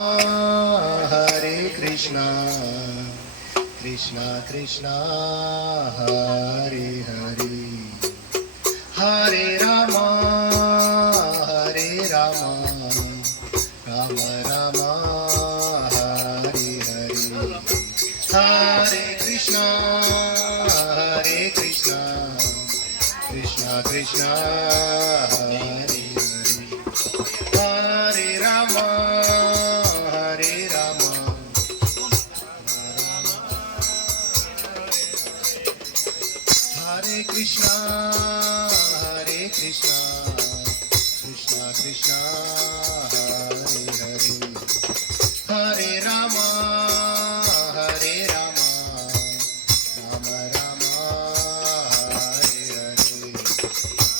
Hare Krishna, Krishna Krishna, Hare Hare, Hare Rama, Hare Rama, Rama Rama, Hare Hare, Hare Krishna, Krishna Krishna, Hare Hare, Hare Rama. Hare Krishna, Krishna Krishna, Hare Hare, Hare Rama, Rama Rama, Hare Hare,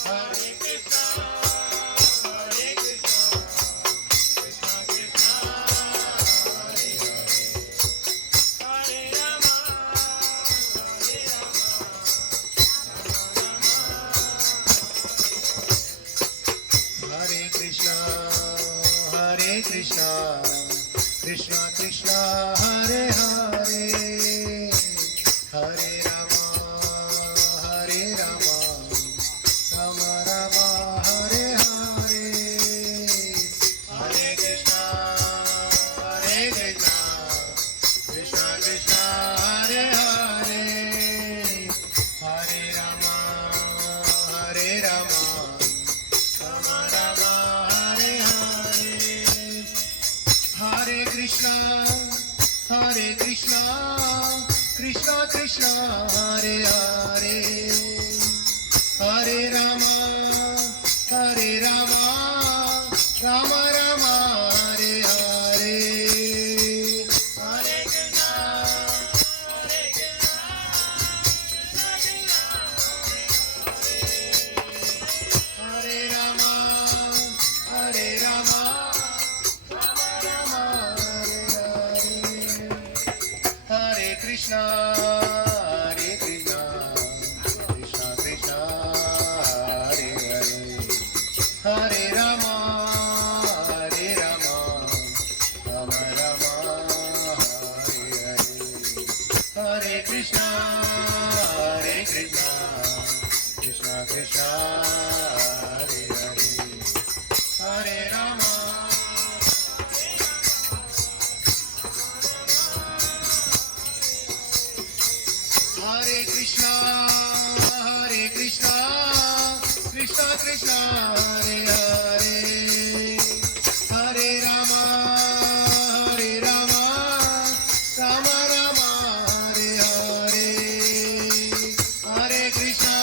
Hare Krishna, Krishna Krishna, Hare Hare, Hare Rama, Hare Krishna, Krishna Krishna, Hare Hare, Hare Rama, Rama Rama, Hare Hare, Hare Krishna, Krishna Krishna, Hare Hare, Hare Rama, Rama Rama, Hare Hare, Hare Krishna, Krishna Krishna, Hare Hare, Hare Rama, Rama Rama, Hare Hare, Hare Krishna, Hare Rama, Rama Rama, Hare Hare, Hare Krishna, Krishna Krishna, Hare Hare, Hare Rama, Rama Rama, Hare Hare, Hare Krishna, Krishna Krishna, Hare Hare, Hare Rama. Hare Krishna, Krishna Krishna, Hare Hare, Hare Rama, Rama Rama, Hare Hare, Hare Krishna,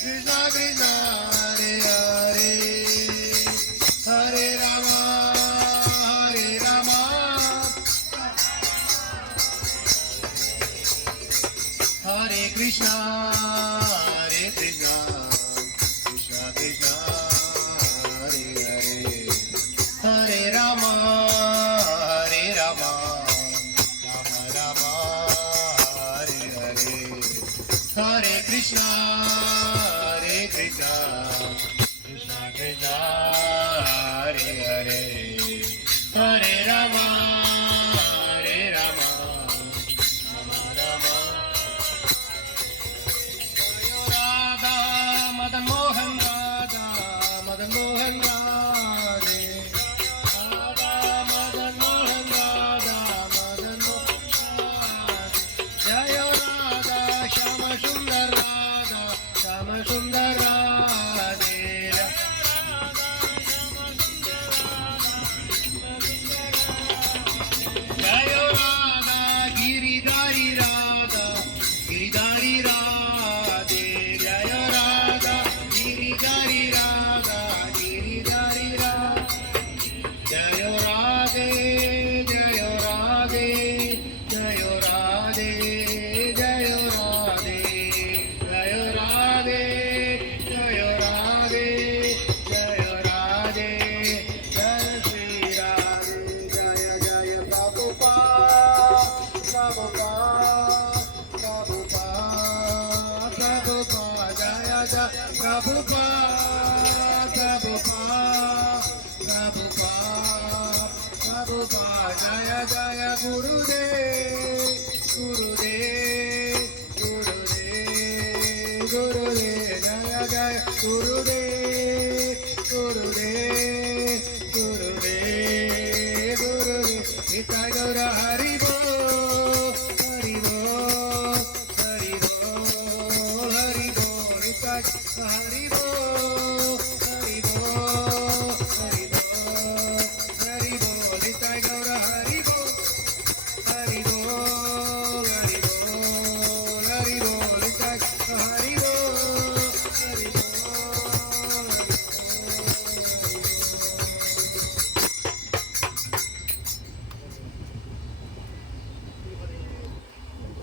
Krishna Krishna, Hare Hare, Hare Rama, Hare Krishna, Krishna Krishna, Hare Hare, Hare Rama, Rama Rama, Hare Hare, Hare Krishna, Krishna Krishna, Hare Hare, Hare Rama, Rama Rama. Radha, Madan Mohan, Radhe, Radha, Madan Mohan, Radhe, Jaya Radha, Shama Sundar Radha, Shama Sundar Radhe, कृपा जय जय गुरुदेव गुरुदेव गुरुदेव गुरुदेव जय जय गुरुदेव गुरुदेव गुरुदेव गुरुदेव निताय गौर हरि बोल हरि बोल हरि बोल हरि बोल निताय हरि बोल